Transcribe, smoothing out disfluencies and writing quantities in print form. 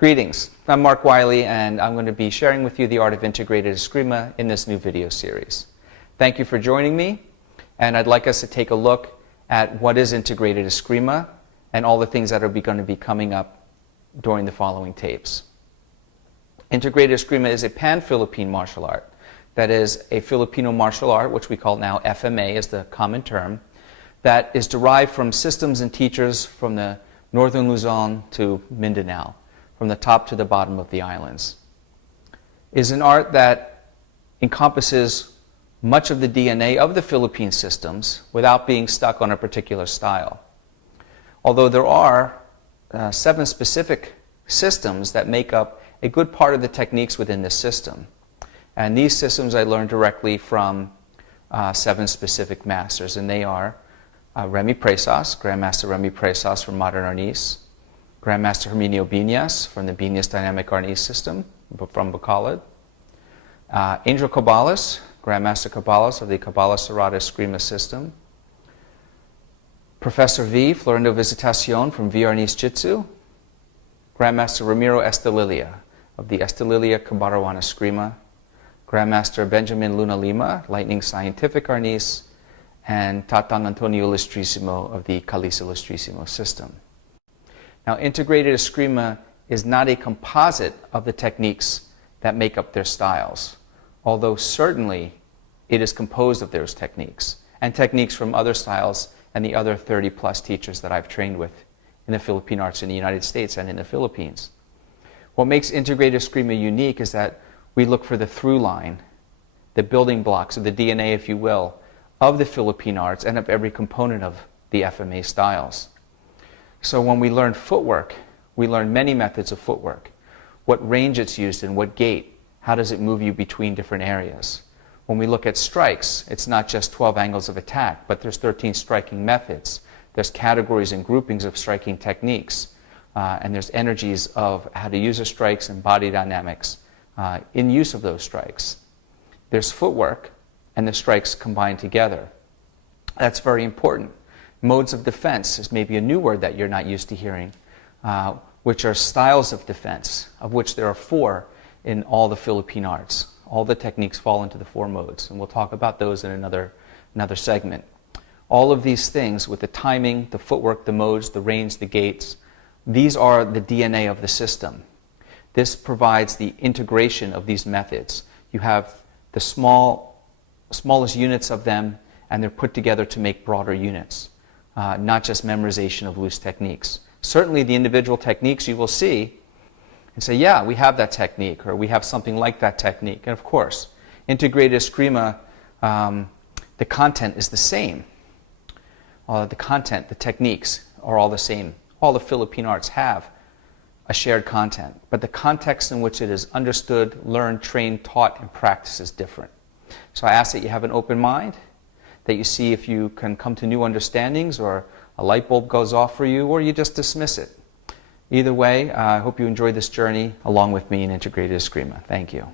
Greetings, I'm Mark Wiley, and I'm going to be sharing with you the art of integrated Eskrima in this new video series. Thank you for joining me, and I'd like us to take a look at what is integrated Eskrima and all the things that are going to be coming up during the following tapes. Integrated Eskrima is a pan-Philippine martial art. That is a Filipino martial art, which we call now FMA is the common term, that is derived from systems and teachers from the northern Luzon to Mindanao, from the top to the bottom of the islands. It is an art that encompasses much of the DNA of the Philippine systems without being stuck on a particular style. Although there are 7 specific systems that make up a good part of the techniques within this system. And these systems I learned directly from 7 specific masters, and they are Remy Presas, Grandmaster Remy Presas from Modern Arnis, Grandmaster Herminio Biñas from the Biñas Dynamic Arnis system from Bacolod, Angel Cabalas, Grandmaster Cabalas of the Cabalas Serrada Eskrima system, Professor V, Florindo Visitacion from V Arnis Jitsu, Grandmaster Ramiro Estelilia of the Estelilia Cabarawan Eskrima, Grandmaster Benjamin Luna Lima, Lightning Scientific Arnis, and Tatang Antonio Ilustrisimo of the Calisa Ilustrisimo system. Now, integrated Eskrima is not a composite of the techniques that make up their styles, although certainly it is composed of those techniques and techniques from other styles and the other 30-plus teachers that I've trained with in the Philippine arts in the United States and in the Philippines. What makes integrated Eskrima unique is that we look for the through line, the building blocks, or the DNA, if you will, of the Philippine arts and of every component of the FMA styles. So when we learn footwork, we learn many methods of footwork. What range it's used in, what gait, how does it move you between different areas. When we look at strikes, it's not just 12 angles of attack, but there's 13 striking methods. There's categories and groupings of striking techniques, and there's energies of how to use the strikes and body dynamics in use of those strikes. There's footwork and the strikes combined together. That's very important. Modes of defense is maybe a new word that you're not used to hearing, which are styles of defense, of which there are 4 in all the Philippine arts. All the techniques fall into the 4 modes, and we'll talk about those in another segment. All of these things with the timing, the footwork, the modes, the range, the gaits, these are the DNA of the system. This provides the integration of these methods. You have the smallest units of them, and they're put together to make broader units, not just memorization of loose techniques. Certainly the individual techniques you will see and say, yeah, we have that technique, or we have something like that technique. And of course, integrated Eskrima, the content is the same. The content, the techniques are all the same. All the Philippine arts have a shared content, but the context in which it is understood, learned, trained, taught, and practiced is different. So I ask that you have an open mind, that you see if you can come to new understandings, or a light bulb goes off for you, or you just dismiss it. Either way, I hope you enjoy this journey along with me in integrated Eskrima. Thank you.